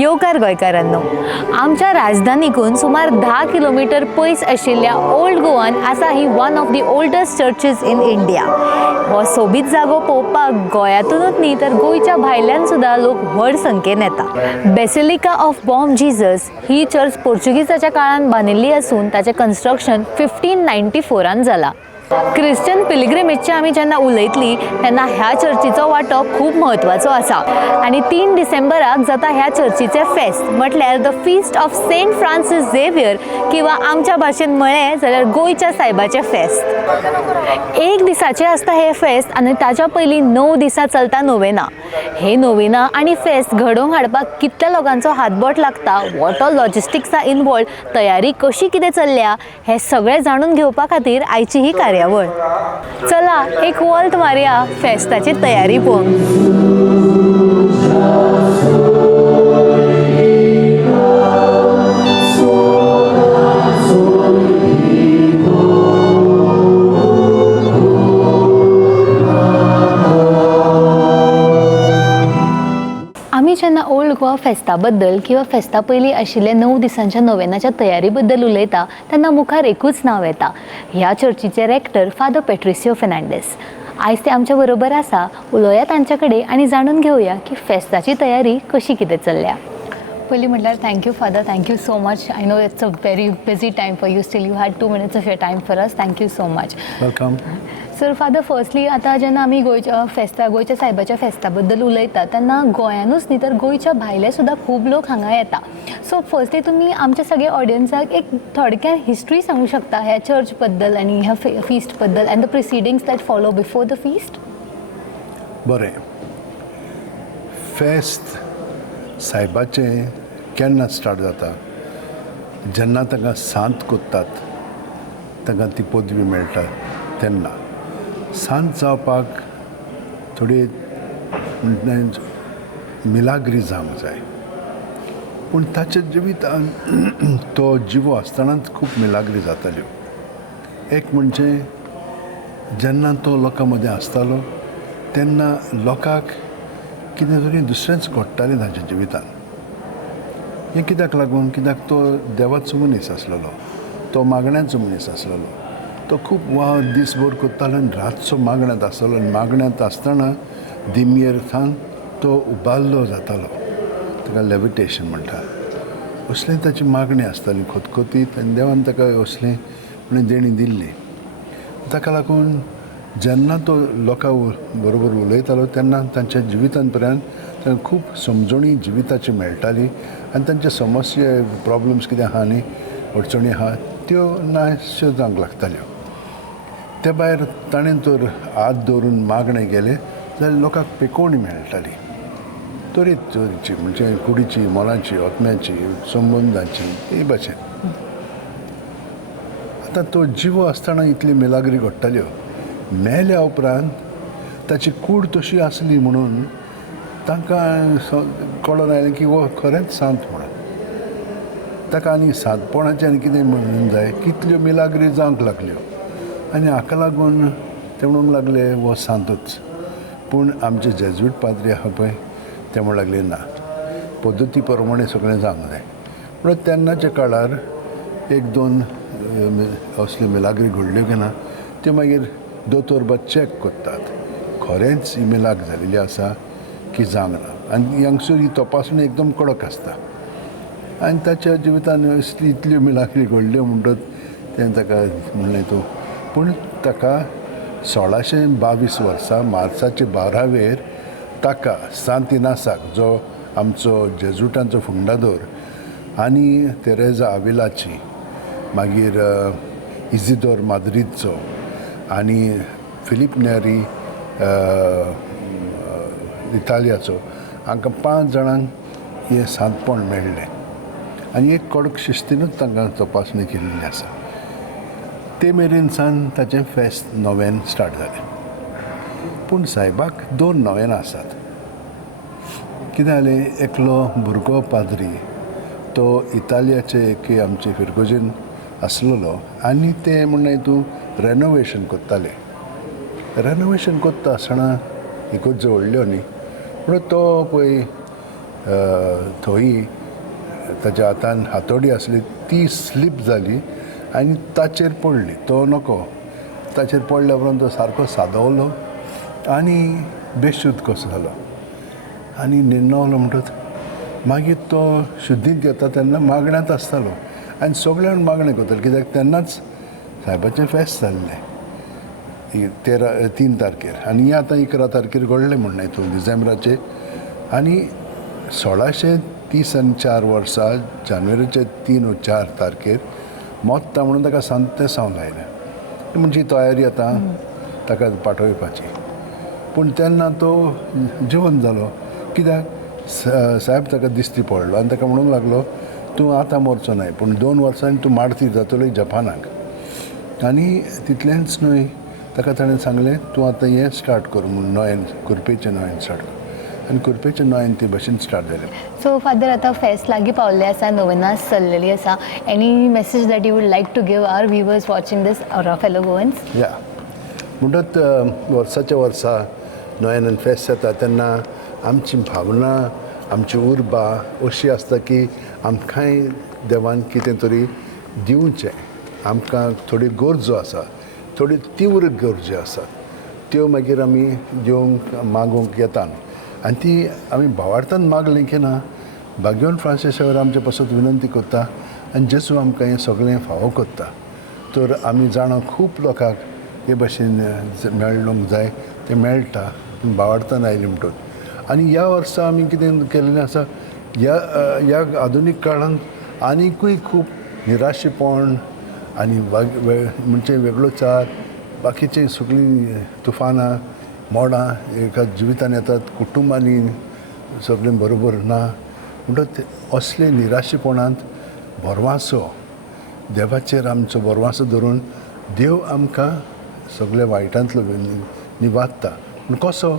येवकार गोंयकारांनो, आमच्या राजधानीकून सुमार 10 किलोमीटर पयस आशिल्ल्या ओल्ड गोवान आसा ही one of the oldest churches in India. हो सोबीत जागो पळोवपाक गोंयांतूनच न्ही तर गोंयच्या भायल्यान सुद्दां लोक व्हड संख्येन येता. बेसिलिका ऑफ बॉम जीजस ही चर्च पोर्चुगीजाच्या काळान बांदिल्ली आसून ताचें कन्स्ट्रक्शन 1594 जालां. क्रिश्चन पिलग्रिमेजचे आमी जेन्ना उलयतली तेन्ना ह्या चर्चीचो वांटो खूब म्हत्वाचो आसा आनी 3 डिसेंबराक जाता ह्या चर्चीचे फेस्त म्हटल्यार the feast of saint Francis Xavier किंवा आमच्या भाशेन म्हळें जाल्यार गोंयच्या सायबाचें फेस्त. एक दिसाचें आसता हे फेस्त आनी ताच्या पयलीं 9 दिसां चलता नोवेना. हे नोवेना आनी फेस्त घडोवन हाडपाक कितल्या लोकांचो हातबोट लागता, वॉट ऑल लॉजिस्टिक्सा इनवॉल्ड, तयारी कशी कितें चल्ल्या हें सगळें जाणून घेवपा खातीर आयची ही कार्यावळ. चला एक वॉल्ट मारया फेस्ताची तयारी पळोवंक. आमी जेन्ना ओल्ड गोवा फेस्ता बद्दल किंवा फेस्ता पयलीं आशिल्ले 9 दिसांच्या नोवेनाच्या तयारी बद्दल उलयता तेन्ना मुखार एकूच नांव येता. ह्या चर्चीचे रेक्टर फादर पेट्रिसियो फेर्नांडीस. आयज ते आमच्या बरोबर आसा. उलोवया तांचे कडेन आनी जाणून घेवया की फेस्ताची तयारी कशी कितें चल्ल्या. पयलीं म्हटल्यार thank you father, thank you so much. I know it's a very busy time for you, still you had 2 minutes of your time for us. Thank you so much. Welcome. Sir father, firstly आतां जेन्ना आमी गोंयच्या सायबाच्या फेस्ता बद्दल उलयता तेन्ना गोंयानूच न्ही तर गोंयच्या भायले सुद्दां खूब लोक हांगा येता. सो फर्स्टली तुमी आमच्या सगळ्या ऑडियन्साक एक थोडक्यात हिस्ट्री सांगूं शकता ह्या चर्च बद्दल आनी ह्या फिस्ट बद्दल and the proceedings that follow before the feast. बरें. फेस्त सायबाचें केन्ना स्टार्ट जाता जेन्ना ताका सांत कोत्तात ताका ती पदवी मेळटा तेन्ना. सांत जावपाक थोडी मिलाग्री जावंक जाय पूण ताच्या जिवितान तो जिवो आसतनाच खूब मिलाग्री जाताल्यो. एक म्हणजे जेन्ना तो लोकां मदें आसतालो तेन्ना लोकांक कितें तरी दुसरेंच घडटालें ताच्या जिवितान. हें कित्याक लागून? कित्याक तो देवाचो मनीस आसलेलो, तो मागण्यांचो मनीस आसलेलो. तो खूब दिसभर कोत्तालो आनी रातचो मागण्यांत आसतालो आनी मागण्यांत आसतना दिमेर तो उबारलो जातालो. ताका लेविटेशन म्हणटात. असली ताची मागणी आसताली खोतखोतीत आनी देवान ताका असलें म्हणून देणी दिल्ली. ताका लागून जेन्ना तो लोकां बरोबर उलयतालो तेन्ना तांच्या जिवितान पर्यंत तांकां खूब समजणी जिविताची मेळटाली आनी तांचे समस्या प्रॉब्लम्स कितें आहा न्ही, अडचणी आहा त्यो नाश्यो जावंक लागताल्यो. ते भायर ताणें तर हात दवरून मागणे गेले जाल्यार लोकांक पिकोवणी मेळटाली तरेची, म्हणजे कुडीची, मोलांची, ओतम्याची, संबंदांची, हे भाशेन. आतां तो जिवो आसतना इतली मिलाग्री घडटाल्यो. मेल्या उपरांत ताची कूड तशी आसली म्हणून तांकां कळून आयलें की हो खरेंच सांत म्हणून. ताका आनी सांतपणाचें आनी कितें म्हणूंक जाय, कितल्यो मिलाग्री जावंक लागल्यो आनी हाका लागून ते म्हणूंक लागले हो सांतूच. पूण आमचे जेजुईट पाद्री आहा पळय ते म्हणूंक लागले ना, पद्दती प्रमाणे सगळें जावंक जाय. म्हणून तेन्नाच्या काळार 1-2 असल्यो मिलाग्री घडल्यो की ना त्यो मागीर दोतोर चॅक कोत्तात खरेंच ही मिलाग जालेली आसा की जावंक ना. आनी हांगसर ही तपासणी एकदम कडक आसता. आनी ताच्या जिवितान इतल्यो मिलाग्री घडल्यो म्हणटत तें ताका म्हणलें तूं. पूण ताका 1622 वर्सा मार्चाचे 12वेर ताका सांत इनासाक, जो आमचो जेजुटांचो फुंडादोर, आनी तेरेजा आविलाची, मागीर इजिदोर माद्रिदचो आनी फिलीप नेरी इटालियाचो, हांकां 5 जाणांक हें सांतपण मेळ्ळें आनी एक कडक शिस्तीनूच तांकां तपासणी केल्ली आसा. ते मेरेन सान ताचें फेस्त नोवेन स्टार्ट जालें. पूण सायबाक 2 नोवेनां आसात. कितें जालें, एकलो भुरगो पाद्री तो इटालियाचे एके आमचे फिरगोजेन आसलेलो आनी ते म्हणून तूं रेनोवेशन कोत्ताले. रेनोवेशन कोत्ता आसतना इगोज्यो व्हडल्यो न्ही, म्हणून तो पळय थंय ताच्या हातान हातोडी आसली ती स्लीप जाली आनी ताचेर पडली. तो नको ताचेर पडल्या उपरांत तो सारको सादवलो आनी बेशुद्ध कसो जालो आनी निर्णवलो म्हणटच मागीर तो शुद्धीत घेता तेन्ना मागण्यांत आसतालो आनी सगळे जाण मागणें करताले कित्याक तेन्नाच साहेबाचें फेस्त जाल्लें 3 तारखेर आनी हें आतां 11 तारखेर घडलें म्हणून हितून डिसेंबराचे. आनी 1634 वर्सा जानेवारीचे 3 वा 4 तारखेर मोत्ता म्हणून ताका सांत सांग लायलें. म्हणजे तयारी आतां ताका पाठोवपाची. पूण तेन्ना तो जिवंत जालो कित्याक साहेब ताका दिश्टी पडलो आनी ताका म्हणूंक लागलो तूं आतां मरचो न्हय पूण 2 वर्सांनी तूं मारती जातलो जपानाक. आनी तितलेंच न्हय ताका ताणें सांगलें तूं आतां हें स्टार्ट कर म्हूण नोयेन कुरपेचें नोयेन स्टार्ट कर आनी कुरपेचें नोयेन ते भशेन स्टार्ट जालें. सो फादर आतां फेस्त लागीं पावल्लें आसा, नोवेनास चल्लेली आसा. Any message that you would like to give our viewers watching these our fellow Goans? या म्हणटत वर्साच्या वर्सा नोयेनान फेस्त जाता तेन्ना आमची भावना आमची उर्बा अशी आसता की आमकांय देवान कितें तरी दिवचें. आमकां थोडी गरजो आसा, थोडी तीव्र गरजो आसात त्यो मागीर आमी दिवंक मागूंक येता आनी ती आमी भावार्थान मागलें की ना भाग्यवान फ्रांसिसावर आमचे पासत विनंती करता आनी जेसू आमकां हें सगळें फावो करता. तर आमी जाणा खूब लोकांक हे भशेन मेळूंक जाय तें मेळटा भावार्थान आयलें म्हणटून. आनी ह्या वर्सा आमी कितें केल्लें आसा ह्या आधुनीक काळांत आनिकूय खूब निराशेपण आनी म्हणजे वेगळोचार बाकीचीं सगळीं तुफानां मोडां एका जिवितान येतात, कुटुंबांनी सगळें बरोबर ना म्हणटच असले निराशेपणांत बोरवासो देवाचेर आमचो बोरवासो धरून देव आमकां सगळ्या वायटांतलो निवाडटा. पूण कसो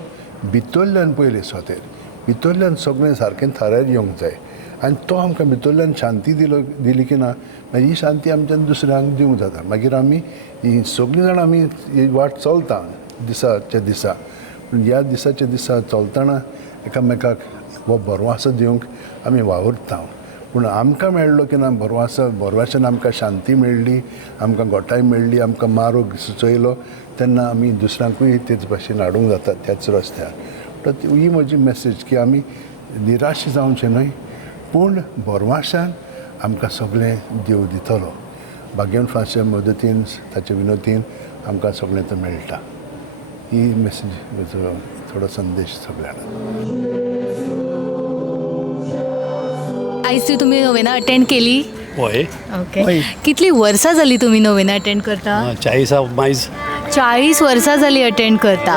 भितरल्यान पयले स्वतेर भितरल्यान सगळें सारकें थाऱ्यार येवंक जाय आनी तो आमकां भितरल्यान शांती दिली की ना मागीर ही शांती आमच्यान दुसऱ्यांक दिवंक जाता. मागीर आमी ही सगळीं जाणां आमी ही वाट चलता दिसाच्या दिसा. पूण ह्या दिसाच्या दिसा चलतना एकामेकाक हो बोरवासो दिवंक आमी वावुरता. पूण आमकां मेळ्ळो की ना बोरवासान आमकां शांती मेळ्ळी, आमकां गोठाय मेळ्ळी, आमकां मार्ग सुचयलो तेन्ना आमी दुसऱ्यांकूय तेच भाशेन हाडूंक जाता त्याच रस्त्यार. तर ही म्हजी मेसेज की आमी निराश जावचें न्हय पूण बोरवासान आमकां सगळें देव दितलो. भाग्यवान फ्रांसिसा मदतीन ताचे विनोतीन आमकां सगळें तें मेळटा. ही मेसेज थोडो संदेश सगळ्यांक. आयज तुमी नोवेना अटेंड केली? होय. ओके. कितली वर्सां जाली तुमी नोवेना अटेंड करता? 40 मायज. 40 वर्सां जाली अटेंड करता.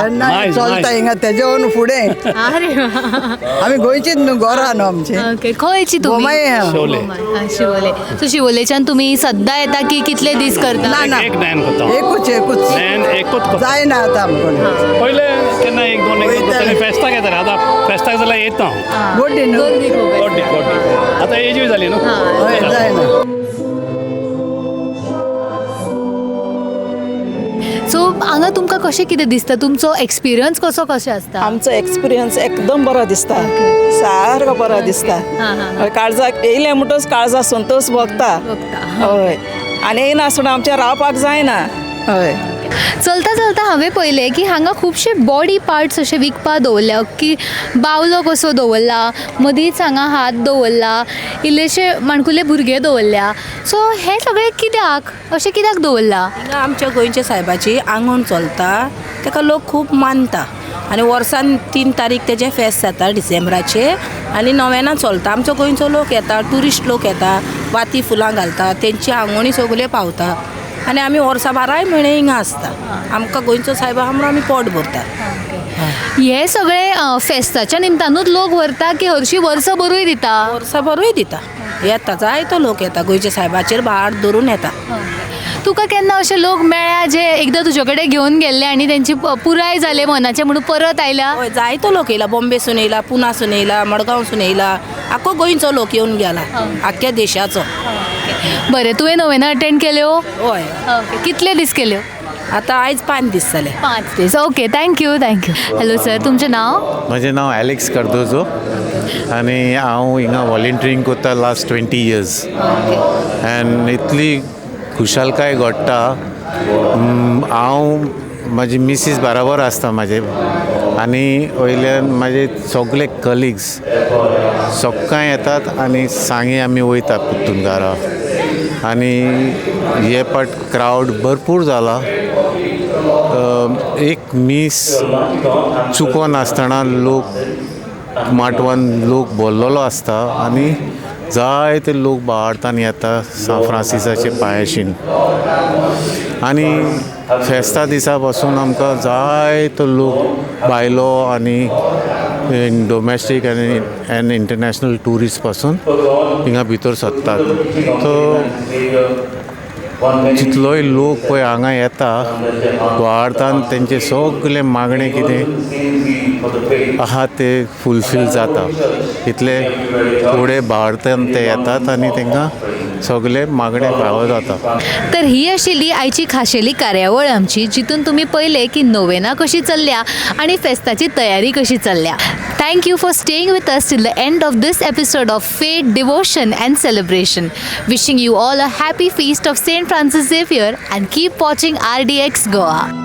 चलता हिंगा तेजेवन फुडें अरे आमी गोंयचीच न्हू घर आहा न्हू आमचे. ओके. खंयची तुमी? शिवोले. शिवोले. सो शिवोलेच्यान तुमी सद्दां येता की कितले दीस करता? ना ना एक नॅन करता. एकूच नॅन एकूच करता. जायना आतां आमकां पयले केन्ना एक दोन करताले फेस्ताक येताले. आतां फेस्ताक जाल्यार येता हांव. गोड्डी न्हू गोड्डी आतां एजूय जाली न्हू. हय जायना. सो हांगा तुमकां कशें कितें दिसता? तुमचो एक्सपिरियन्स कशें आसता? आमचो एक्सपिरियन्स एकदम बरो दिसता. सारको बरो दिसता. हय, काळजाक येयलें म्हणटच काळजा संतोश भोगता. हय आनी येयना आसतना आमच्या रावपाक जायना. हय. चलता चलता हांवें पळयलें की हांगा खुबशे बॉडी पार्ट्स अशे विकपा दवरल्या की बावलो कसो दवरला, मदींच हांगा हात दवरला, इल्लेशे माणकुले भुरगे दवरल्या. सो हें सगळें कित्याक अशें कित्याक दवरला? हिंगा आमच्या गोंयच्या सायबाची आंगण चलता ताका लोक खूब मानता आनी वर्सान 3 तारीख तेजे फेस्त जाता डिसेंबराचे आनी नोवेना चलता. आमचो गोंयचो लोक येता, ट्युरिस्ट लोक येता, वाती फुलां घालता, तेंची आंगणी सगळे पावता आनी आमी वर्सा 12 म्हयने हिंगा आसता. आमकां गोंयचो सायबा म्हणून आमी पोट भरता. हे सगळे फेस्ताच्या निमतानूच लोक व्हरता की हरशीं वर्सभरूय दिता? वर्साभरूय दिता. येता जायतो लोक येता गोंयच्या सायबाचेर भार धरून येता. तुका केन्ना अशे लोक मेळ्ळ्या जे एकदां तुजे कडेन घेवन गेल्ले आनी तेंची पुराय जाले मनाचें म्हणून परत आयला? हय जायतो लोक येयला. बॉम्बेसून येयला, पुनासून येयला, मडगांवसून येयला. आख्खो गोंयचो लोक येवन गेला, आख्ख्या देशाचो. बरें. तुवें नोवेना अटेंड केल्यो? हय. ओके. कितले दीस केल्यो? आतां आयज 5 दीस जाले. 5 दीस. Okay, thank you. हॅलो सर, तुमचें नाव? म्हजें नांव ॲलेक्स कार्दोजो आनी हांव हिंगा वॉलंटियरींग कोत्ता लास्ट 20 years. एन इतली खुशालकाय घडटा. हांव म्हाजी मिसीस बराबर आसता म्हाजे आनी वयल्यान म्हाजे सगळे कलिग्स सकाळीं येतात आनी सांगे आमी वयता पुत्तून घरा. आनी हे पाट क्रावड भरपूर जाला. एक मीस चुकोन आसतना लोक माटवान लोक भरलेलो आसता आनी जायते लोक बाळतान येता सान फ्रांसिसाचे पांयाशीन. आनी फेस्ता दिसा पासून आमकां जायतो लोक भायलो आनी डोमेस्टीक आनी इंटरनॅशनल ट्युरिस्ट पासून हिंगा भितर सरतात. सो जितलोय लोक पळय हांगा येता वाडतान तेंचे सगळे मागणे कितें आहा ते फुलफील जाता. इतले फुडें भारतान ते येतात आनी तांकां सगळे मागणे फावो जाता. तर ही आशिल्ली आयची खाशेली कार्यावळ आमची, जितून तुमी पळयलें की नोवेना कशी चल्ल्या आणि फेस्ताची तयारी कशी चल्ल्या. Thank you for staying with us till the end of this episode of Faith, Devotion and Celebration. Wishing you all a happy feast of St. Francis Xavier and keep watching RDX Goa.